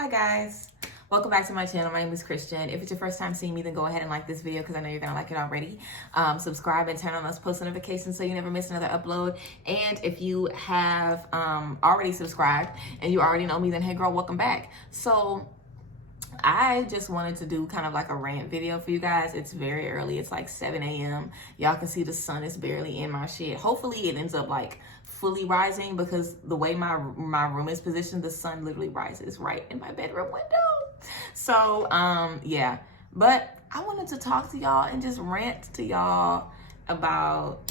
Hi guys, welcome back to my channel. My name is Christian. If it's your first time seeing me, then go ahead and like this video because I know you're gonna like it already. Subscribe and turn on those post notifications so you never miss another upload. And if you have already subscribed and you already know me, then hey girl, welcome back. So I just wanted to do kind of like a rant video for you guys. It's very early. It's like 7 a.m. Y'all can see the sun is barely in my shit. Hopefully it ends up like fully rising because the way my room is positioned, the sun literally rises right in my bedroom window. So yeah, but I wanted to talk to y'all and just rant to y'all about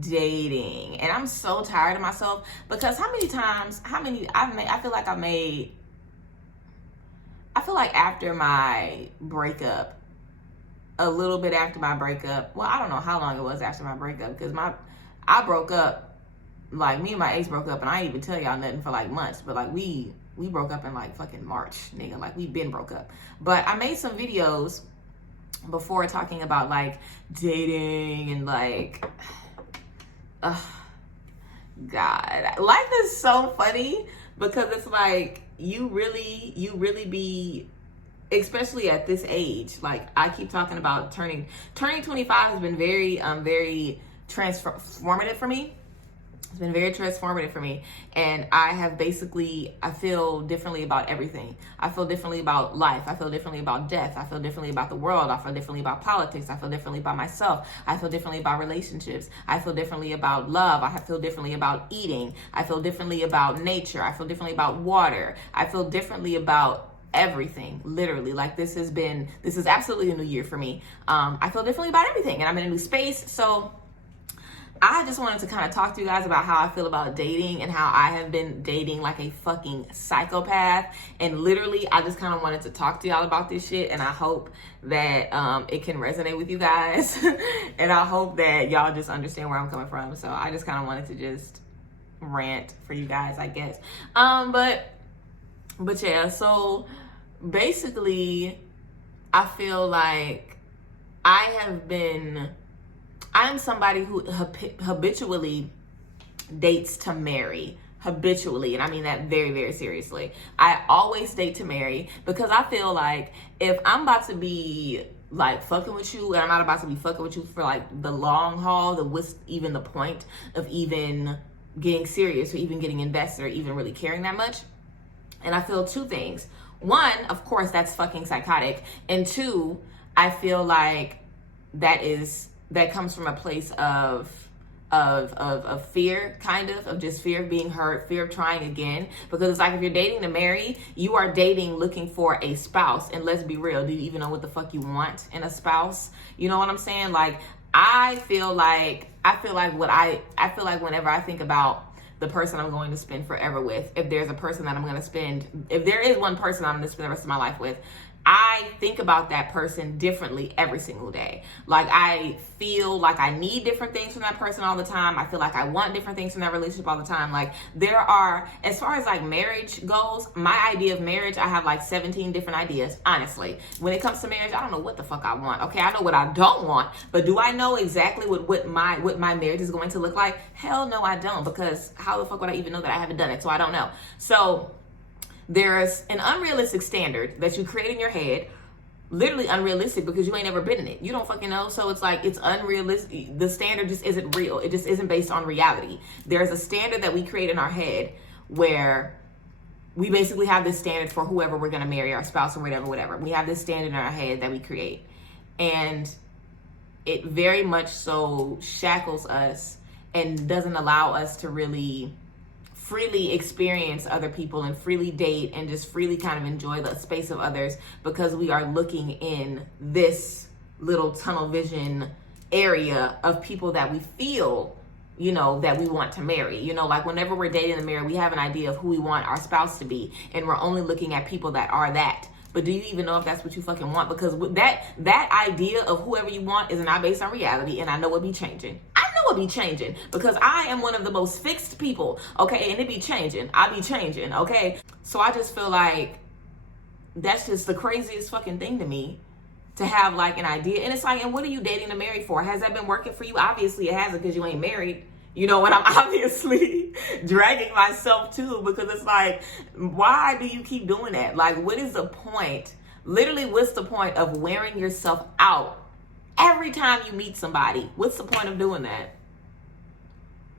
dating. And I'm so tired of myself because I feel like after my breakup, a little bit after my breakup, well, I don't know how long it was after my breakup because I broke up, like me and my ex broke up, and I didn't even tell y'all nothing for like months, but like we broke up in like fucking March, nigga, like we been broke up. But I made some videos before talking about like dating and like, God, life is so funny because it's like, you really be, especially at this age, like I keep talking about turning 25 has been very transformative for me. It's been very transformative for me. And I feel differently about everything. I feel differently about life. I feel differently about death. I feel differently about the world. I feel differently about politics. I feel differently about myself. I feel differently about relationships. I feel differently about love. I feel differently about eating. I feel differently about nature. I feel differently about water. I feel differently about everything, literally. Like this is absolutely a new year for me. I feel differently about everything and I'm in a new space. So I just wanted to kind of talk to you guys about how I feel about dating and how I have been dating like a fucking psychopath. And literally, I just kind of wanted to talk to y'all about this shit. And I hope that it can resonate with you guys. And I hope that y'all just understand where I'm coming from. So I just kind of wanted to just rant for you guys, I guess. But yeah, so basically, I feel like I'm somebody who habitually dates to marry. Habitually, and I mean that very, very seriously. I always date to marry because I feel like if I'm about to be like fucking with you and I'm not about to be fucking with you for like the long haul, what's even the point of even getting serious or even getting invested or even really caring that much? And I feel two things. One, of course, that's fucking psychotic. And two, I feel like that comes from a place of fear, kind of just fear of being hurt, fear of trying again. Because it's like if you're dating to marry, you are dating looking for a spouse. And let's be real, do you even know what the fuck you want in a spouse? You know what I'm saying? Like I feel like whenever I think about the person I'm going to spend forever with, if there is one person I'm going to spend the rest of my life with, I think about that person differently every single day. Like I feel like I need different things from that person all the time. I feel like I want different things from that relationship all the time. Like as far as like marriage goes, my idea of marriage, I have like 17 different ideas, honestly. When it comes to marriage, I don't know what the fuck I want. Okay, I know what I don't want, but do I know exactly what my marriage is going to look like? Hell no, I don't, because how the fuck would I even know that I haven't done it? So I don't know. So there's an unrealistic standard that you create in your head, literally unrealistic because you ain't never been in it. You don't fucking know. So it's like, it's unrealistic. The standard just isn't real. It just isn't based on reality. There's a standard that we create in our head where we basically have this standard for whoever we're going to marry, our spouse or whatever. We have this standard in our head that we create. And it very much so shackles us and doesn't allow us to really freely experience other people and freely date and just freely kind of enjoy the space of others because we are looking in this little tunnel vision area of people that we feel, that we want to marry. Like whenever we're dating in the mirror, we have an idea of who we want our spouse to be, and we're only looking at people that are that. But do you even know if that's what you fucking want? Because that idea of whoever you want is not based on reality, and I know it be changing. Be changing because I am one of the most fixed people, okay, and it be changing. I be changing, okay. So I just feel like that's just the craziest fucking thing to me, to have like an idea. And it's like, and what are you dating to marry for? Has that been working for you? Obviously it hasn't, because you ain't married. You know, when I'm obviously dragging myself too, because it's like, why do you keep doing that? Like, what is the point? Literally, what's the point of wearing yourself out every time you meet somebody? What's the point of doing that?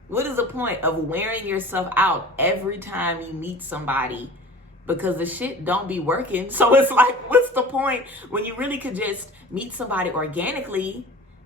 What is the point of wearing yourself out every time you meet somebody? Because the shit don't be working. So it's like, what's the point when you really could just meet somebody organically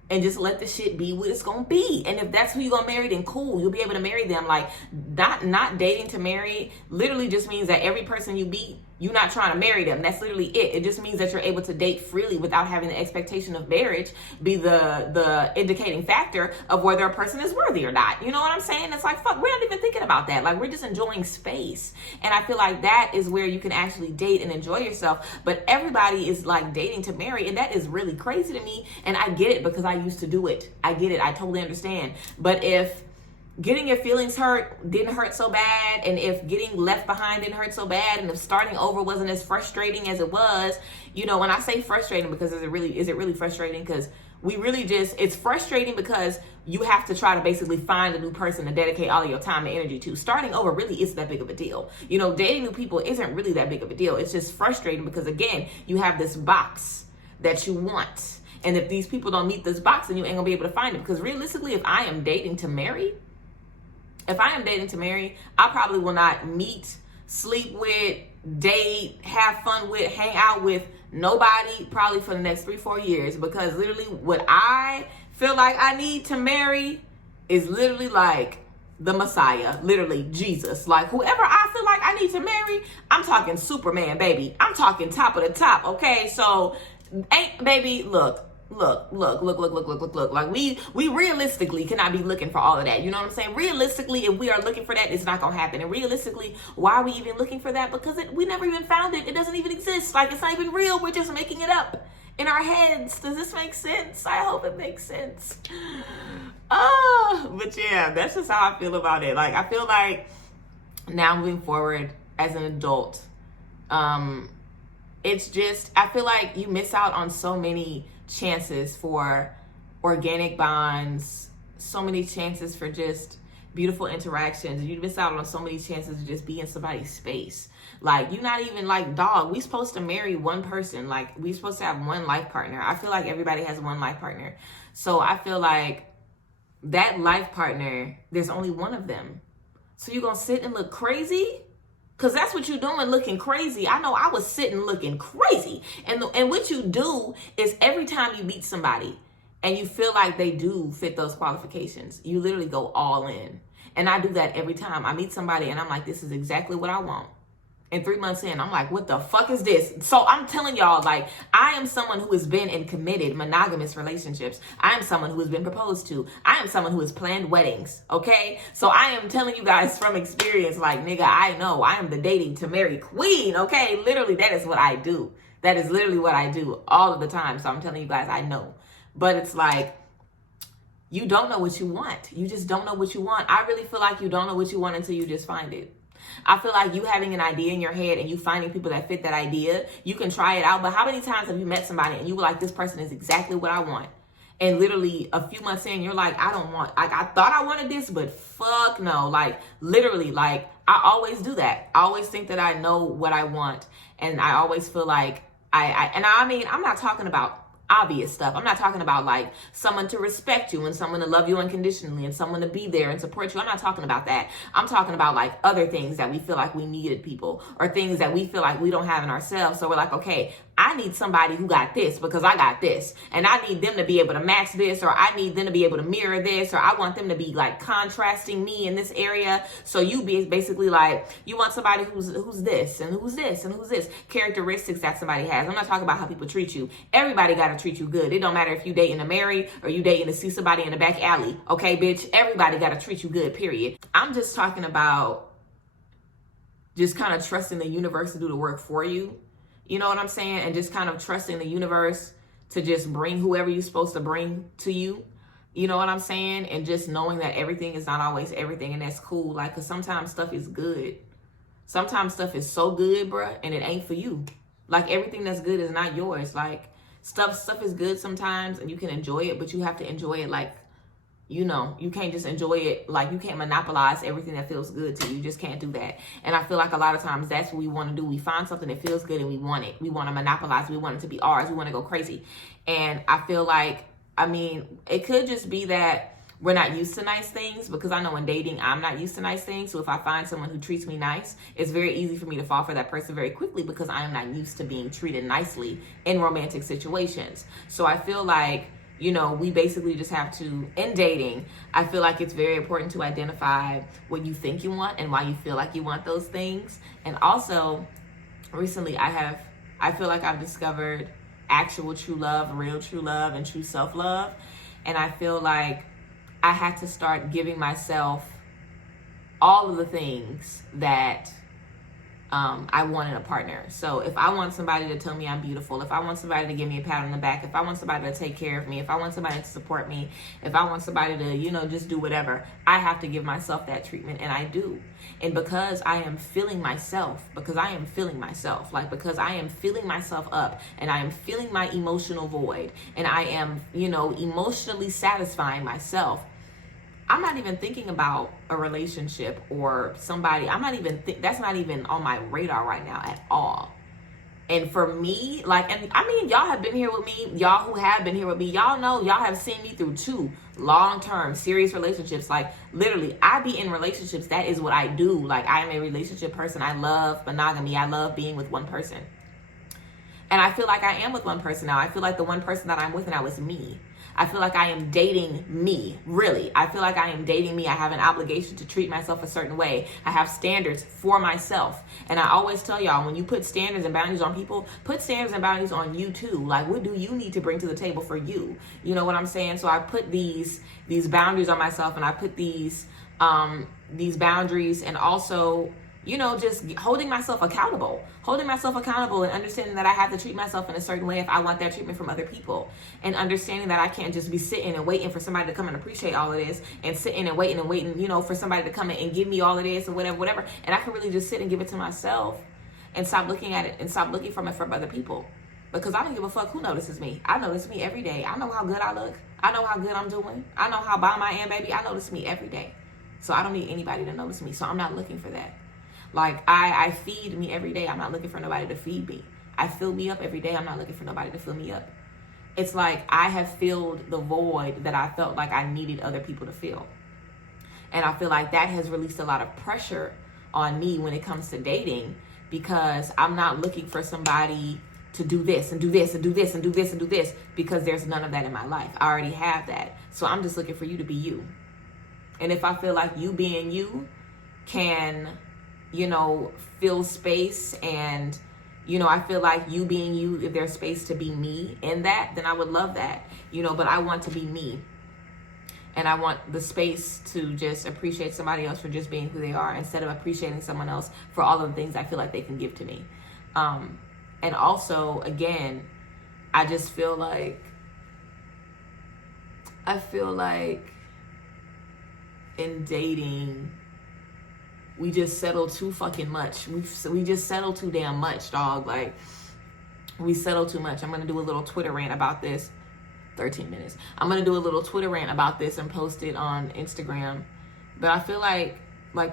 and just let the shit be what it's gonna be? And if that's who you're gonna marry, then cool, you'll be able to marry them. Like, not dating to marry literally just means that every person you meet, you're not trying to marry them. That's literally it. It just means that you're able to date freely without having the expectation of marriage be the indicating factor of whether a person is worthy or not. You know what I'm saying? It's like, fuck, we're not even thinking about that. Like, we're just enjoying space. And I feel like that is where you can actually date and enjoy yourself. But everybody is like dating to marry, and that is really crazy to me. And I get it because I used to do it. I get it. I totally understand. But if getting your feelings hurt didn't hurt so bad, and if getting left behind didn't hurt so bad, and if starting over wasn't as frustrating as it was, you know, when I say frustrating, because is it really frustrating? Because we really just, it's frustrating because you have to try to basically find a new person to dedicate all of your time and energy to. Starting over really isn't that big of a deal. You know, dating new people isn't really that big of a deal. It's just frustrating because, again, you have this box that you want. And if these people don't meet this box, then you ain't gonna be able to find it. Because realistically, if I am dating to marry, I probably will not meet, sleep with, date, have fun with, hang out with nobody probably for the next 3-4 years. Because literally what I feel like I need to marry is literally like the Messiah, literally Jesus. Like, whoever I feel like I need to marry, I'm talking Superman, baby. I'm talking top of the top, okay? So, baby, look. Like, we realistically cannot be looking for all of that. You know what I'm saying? Realistically, if we are looking for that, it's not gonna happen. And realistically, why are we even looking for that? Because we never even found it. It doesn't even exist. Like, it's not even real. We're just making it up in our heads. Does this make sense? I hope it makes sense. But yeah, that's just how I feel about it. Like, I feel like now moving forward as an adult, it's just, I feel like you miss out on so many chances for organic bonds, so many chances for just beautiful interactions. You miss out on so many chances to just be in somebody's space. Like, you're not even like, dog, we supposed to marry one person. Like, we supposed to have one life partner. I feel like everybody has one life partner. So I feel like that life partner, there's only one of them. So you're gonna sit and look crazy? Because that's what you're doing, looking crazy. I know I was sitting looking crazy. And what you do is every time you meet somebody and you feel like they do fit those qualifications, you literally go all in. And I do that every time I meet somebody and I'm like, this is exactly what I want. And 3 months in, I'm like, what the fuck is this? So I'm telling y'all, like, I am someone who has been in committed monogamous relationships. I am someone who has been proposed to. I am someone who has planned weddings, okay? So I am telling you guys from experience, like, nigga, I know I am the dating to marry queen, okay? Literally, that is what I do. That is literally what I do all of the time. So I'm telling you guys, I know. But it's like, you don't know what you want. You just don't know what you want. I really feel like you don't know what you want until you just find it. I feel like you having an idea in your head and you finding people that fit that idea, you can try it out. But how many times have you met somebody and you were like, this person is exactly what I want? And literally a few months in, you're like, I thought I wanted this, but fuck no. Like, literally, like, I always do that. I always think that I know what I want. And I always feel like I mean, I'm not talking about obvious stuff. I'm not talking about like someone to respect you and someone to love you unconditionally and someone to be there and support you. I'm not talking about that. I'm talking about like other things that we feel like we needed people, or things that we feel like we don't have in ourselves. So we're like, okay, I need somebody who got this because I got this, and I need them to be able to match this, or I need them to be able to mirror this, or I want them to be like contrasting me in this area. So you be basically like, you want somebody who's this and who's this and who's this, characteristics that somebody has. I'm not talking about how people treat you. Everybody got to treat you good. It don't matter if you dating to marry or you dating to see somebody in the back alley. Okay, bitch, everybody got to treat you good, period. I'm just talking about just kind of trusting the universe to do the work for you. You know what I'm saying? And just kind of trusting the universe to just bring whoever you're supposed to bring to you. You know what I'm saying? And just knowing that everything is not always everything, and that's cool. Like, because sometimes stuff is good. Sometimes stuff is so good, bruh, and it ain't for you. Like, everything that's good is not yours. Like, stuff is good sometimes, and you can enjoy it, but you have to enjoy it, like, You know, you can't just enjoy it. Like, you can't monopolize everything that feels good to you. You just can't do that. And I feel like a lot of times that's what we want to do. We find something that feels good and we want it. We want to monopolize. We want it to be ours. We want to go crazy. And I feel like, I mean, it could just be that we're not used to nice things, because I know in dating, I'm not used to nice things. So if I find someone who treats me nice, it's very easy for me to fall for that person very quickly, because I am not used to being treated nicely in romantic situations. So I feel like, you know, we basically just have to, in dating, I feel like it's very important to identify what you think you want and why you feel like you want those things. And also, recently I feel like I've discovered actual true love, real true love, and true self-love. And I feel like I had to start giving myself all of the things that I want in a partner. So if I want somebody to tell me I'm beautiful, if I want somebody to give me a pat on the back, if I want somebody to take care of me, if I want somebody to support me, if I want somebody to, you know, just do whatever, I have to give myself that treatment, and I do. And because I am feeling myself, like because I am filling myself up, and I am filling my emotional void, and I am, you know, emotionally satisfying myself, I'm not even thinking about a relationship or somebody. I'm not even, that's not even on my radar right now at all. And for me, like, and I mean, y'all have been here with me. Y'all who have been here with me, y'all know, y'all have seen me through 2 long-term serious relationships. Like, literally, I be in relationships. That is what I do. Like, I am a relationship person. I love monogamy. I love being with one person. And I feel like I am with one person now. I feel like the one person that I'm with now is me. I feel like I am dating me, really. I feel like I am dating me. I have an obligation to treat myself a certain way. I have standards for myself. And I always tell y'all, when you put standards and boundaries on people, put standards and boundaries on you too. Like, what do you need to bring to the table for you? You know what I'm saying? So I put these boundaries on myself, and I put these boundaries, and also, you know, just holding myself accountable and understanding that I have to treat myself in a certain way if I want that treatment from other people, and understanding that I can't just be sitting and waiting for somebody to come and appreciate all of this, and sitting and waiting, you know, for somebody to come in and give me all of this and whatever. And I can really just sit and give it to myself and stop looking at it and stop looking from it from other people, because I don't give a fuck who notices me. I notice me every day. I know how good I look. I know how good I'm doing. I know how bomb I am, baby. I notice me every day. So I don't need anybody to notice me. So I'm not looking for that. Like, I feed me every day. I'm not looking for nobody to feed me. I fill me up every day. I'm not looking for nobody to fill me up. It's like I have filled the void that I felt like I needed other people to fill. And I feel like that has released a lot of pressure on me when it comes to dating, because I'm not looking for somebody to do this and do this and do this and do this and do this, because there's none of that in my life. I already have that. So I'm just looking for you to be you. And if I feel like you being you can, you know, fill space, and, you know, I feel like you being you, if there's space to be me in that, then I would love that, you know. But I want to be me, and I want the space to just appreciate somebody else for just being who they are, instead of appreciating someone else for all of the things I feel like they can give to me. And also, again, I just feel like in dating, we just settle too fucking much. We just settle too damn much, dog. Like, we settle too much. I'm going to do a little Twitter rant about this. 13 minutes. I'm going to do a little Twitter rant about this and post it on Instagram. But I feel like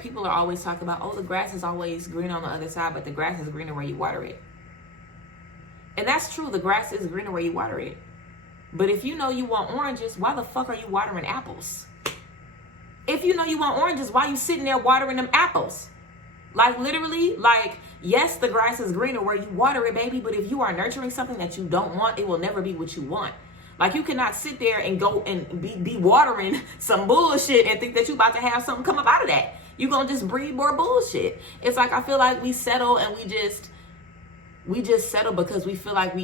people are always talking about, oh, the grass is always green on the other side, but the grass is greener where you water it. And that's true. The grass is greener where you water it. But if you know you want oranges, why the fuck are you watering apples? If you know you want oranges, why are you sitting there watering them apples? Like, literally, like, yes, the grass is greener where you water it, baby. But if you are nurturing something that you don't want, it will never be what you want. Like, you cannot sit there and go and be watering some bullshit and think that you about to have something come up out of that. You're going to just breed more bullshit. It's like, I feel like we settle, and we just settle because we feel like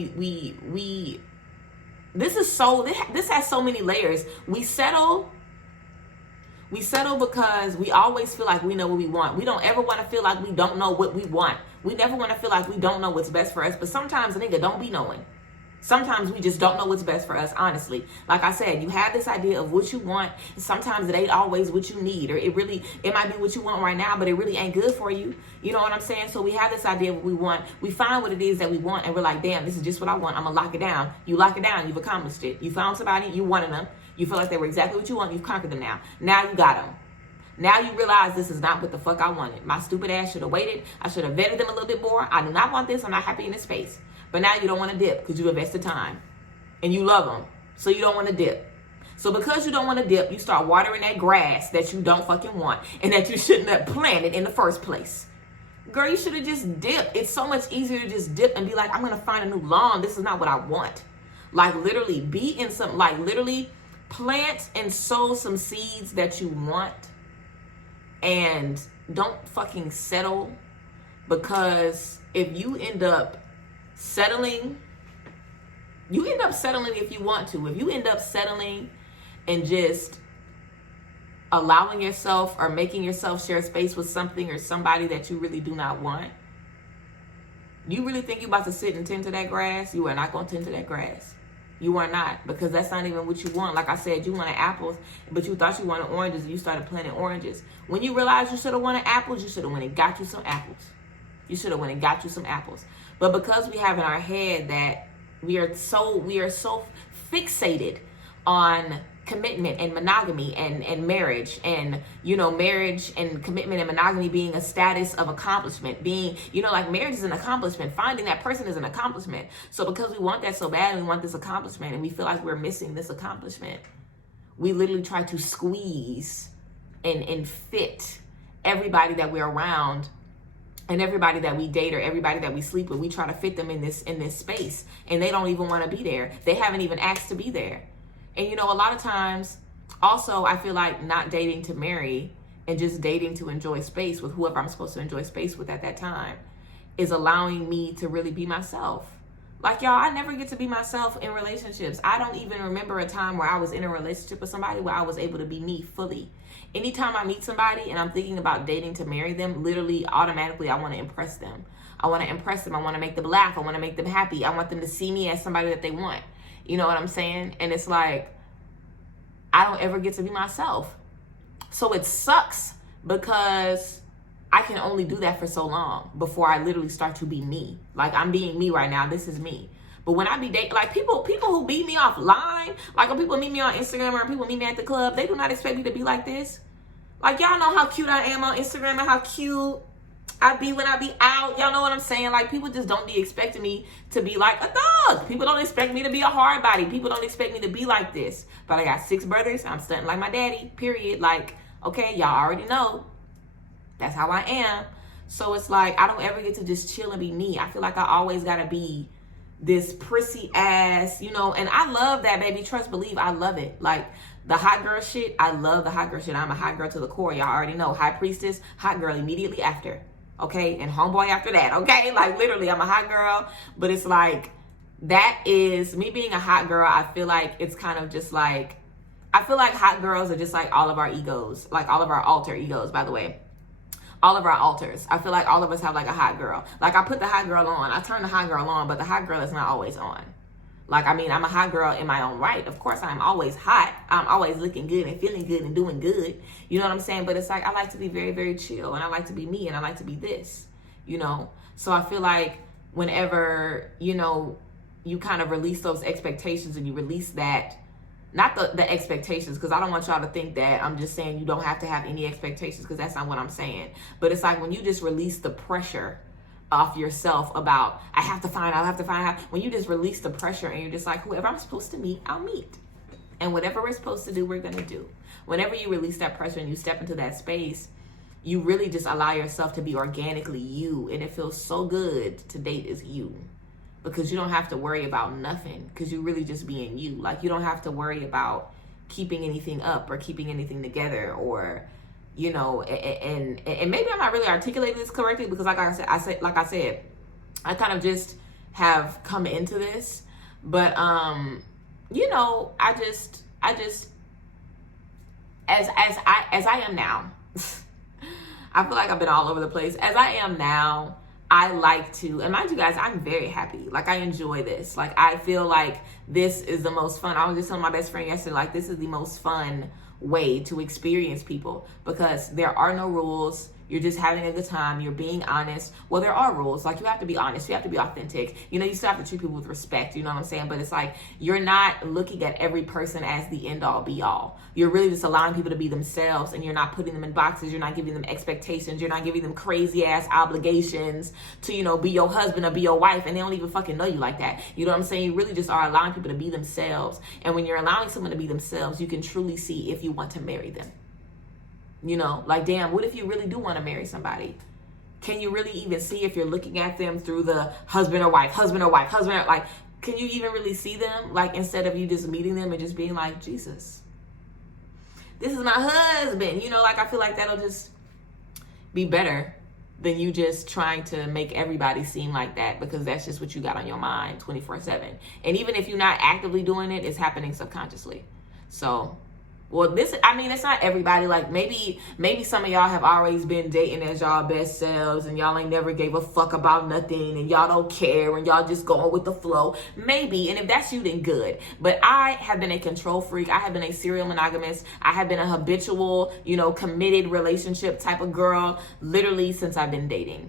this has so many layers. We settle because we always feel like we know what we want. We don't ever want to feel like we don't know what we want. We never want to feel like we don't know what's best for us. But sometimes a nigga don't be knowing. Sometimes we just don't know what's best for us, honestly. Like I said, you have this idea of what you want. And sometimes it ain't always what you need. Or it might be what you want right now, but it really ain't good for you. You know what I'm saying? So we have this idea of what we want. We find what it is that we want, and we're like, damn, this is just what I want. I'm going to lock it down. You lock it down. You've accomplished it. You found somebody. You wanted them. You feel like they were exactly what you want. You've conquered them now. Now you got them. Now you realize this is not what the fuck I wanted. My stupid ass should have waited. I should have vetted them a little bit more. I do not want this. I'm not happy in this space. But now you don't want to dip because you invested time. And you love them. So you don't want to dip. So because you don't want to dip, you start watering that grass that you don't fucking want and that you shouldn't have planted in the first place. Girl, you should have just dipped. It's so much easier to just dip and be like, I'm going to find a new lawn. This is not what I want. Like literally be in some, like literally plant and sow some seeds that you want. And don't fucking settle, because if you end up settling, you end up settling if you want to. If you end up settling and just allowing yourself or making yourself share space with something or somebody that you really do not want, you really think you're about to sit and tend to that grass? You are not going to tend to that grass. You are not, because that's not even what you want. Like I said, you wanted apples, but you thought you wanted oranges and you started planting oranges. When you realized you should have wanted apples, you should have went and got you some apples. You should have went and got you some apples. But because we have in our head that we are so fixated on commitment and monogamy and marriage, and marriage and commitment and monogamy being a status of accomplishment, being like marriage is an accomplishment, finding that person is an accomplishment. So because we want that so bad and we want this accomplishment and we feel like we're missing this accomplishment, we literally try to squeeze and fit everybody that we're around and everybody that we date or everybody that we sleep with. We try to fit them in this space, and they don't even want to be there. They haven't even asked to be there. And a lot of times also I feel like not dating to marry and just dating to enjoy space with whoever I'm supposed to enjoy space with at that time is allowing me to really be myself. Like, y'all, I never get to be myself in relationships. I don't even remember a time where I was in a relationship with somebody where I was able to be me fully. Anytime I meet somebody and I'm thinking about dating to marry them, literally automatically I want to impress them. I want to impress them. I want to make them laugh. I want to make them happy. I want them to see me as somebody that they want. You know what I'm saying? And it's like, I don't ever get to be myself. So it sucks because I can only do that for so long before I literally start to be me. Like, I'm being me right now. This is me. But when I be dating, like people who beat me offline, like when people meet me on Instagram or people meet me at the club, they do not expect me to be like this. Like, y'all know how cute I am on Instagram and how cute I be when I be out. Y'all know what I'm saying? Like, people just don't be expecting me to be like a thug. People don't expect me to be a hard body. People don't expect me to be like this. But I got 6 brothers. I'm stunting like my daddy, period. Like, okay, y'all already know. That's how I am. So it's like, I don't ever get to just chill and be me. I feel like I always got to be this prissy ass, and I love that, baby. Trust, believe, I love it. Like, the hot girl shit, I love the hot girl shit. I'm a hot girl to the core. Y'all already know. High priestess, hot girl immediately after. Okay, and homeboy after that, okay? Like, literally, I'm a hot girl, but it's like, that is, me being a hot girl, I feel like it's kind of just like, I feel like hot girls are just like all of our egos, like all of our alter egos, by the way. All of our alters. I feel like all of us have like a hot girl. Like, I put the hot girl on, I turn the hot girl on, but the hot girl is not always on. Like, I mean, I'm a hot girl in my own right. Of course, I'm always hot. I'm always looking good and feeling good and doing good. You know what I'm saying? But it's like, I like to be very, very chill. And I like to be me. And I like to be this, So I feel like whenever, you kind of release those expectations and you release that, not the expectations, because I don't want y'all to think that I'm just saying you don't have to have any expectations, because that's not what I'm saying. But it's like when you just release the pressure off yourself about, I have to find out. When you just release the pressure and you're just like, whoever I'm supposed to meet, I'll meet. And whatever we're supposed to do, we're going to do. Whenever you release that pressure and you step into that space, you really just allow yourself to be organically you. And it feels so good to date as you. Because you don't have to worry about nothing. Because you're really just being you. Like, you don't have to worry about keeping anything up or keeping anything together, or and maybe I'm not really articulating this correctly, because like I said, I kind of just have come into this, but I just as I am now, I feel like I've been all over the place. As I am now, I like to, and mind you guys, I'm very happy. Like, I enjoy this. Like, I feel like this is the most fun. I was just telling my best friend yesterday, like, this is the most fun way to experience people, because there are no rules. You're just having a good time. You're being honest. Well, there are rules. Like, you have to be honest. You have to be authentic. You know, you still have to treat people with respect. You know what I'm saying? But it's like, you're not looking at every person as the end all be all. You're really just allowing people to be themselves, and you're not putting them in boxes. You're not giving them expectations. You're not giving them crazy ass obligations to, you know, be your husband or be your wife, and they don't even fucking know you like that. You know what I'm saying? You really just are allowing people to be themselves. And when you're allowing someone to be themselves, you can truly see if you want to marry them. You know, like, damn, what if you really do want to marry somebody? Can you really even see if you're looking at them through the husband or wife, like, can you even really see them? Like, instead of you just meeting them and just being like, Jesus, this is my husband. You know, like, I feel like that'll just be better than you just trying to make everybody seem like that, because that's just what you got on your mind 24/7. And even if you're not actively doing it, it's happening subconsciously. So, well, this, I mean, it's not everybody. Like, maybe some of y'all have always been dating as y'all best selves, and y'all ain't never gave a fuck about nothing, and y'all don't care, and y'all just going with the flow. Maybe, and if that's you, then good. But I have been a control freak. I have been a serial monogamist. I have been a habitual, you know, committed relationship type of girl, literally since I've been dating.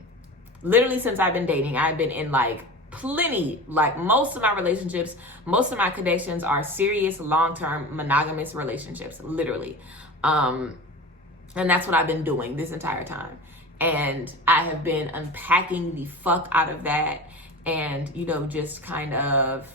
I've been in, like, plenty, like, most of my relationships, most of my connections are serious, long-term, monogamous relationships, literally. And that's what I've been doing this entire time. And I have been unpacking the fuck out of that, and, you know, just kind of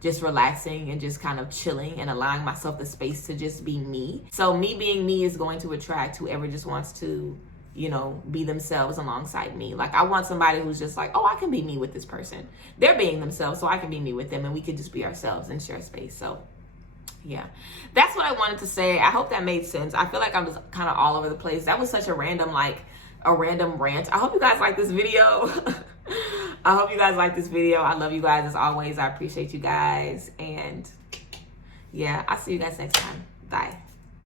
just relaxing and just kind of chilling and allowing myself the space to just be me. So me being me is going to attract whoever just wants to, you know, be themselves alongside me. Like, I want somebody who's just like, oh, I can be me with this person. They're being themselves, so I can be me with them, and we could just be ourselves and share space. So, yeah, that's what I wanted to say. I hope that made sense. I feel like I'm just kind of all over the place. That was such a random rant. I hope you guys like this video. I hope you guys like this video. I love you guys as always. I appreciate you guys. And yeah, I'll see you guys next time. Bye.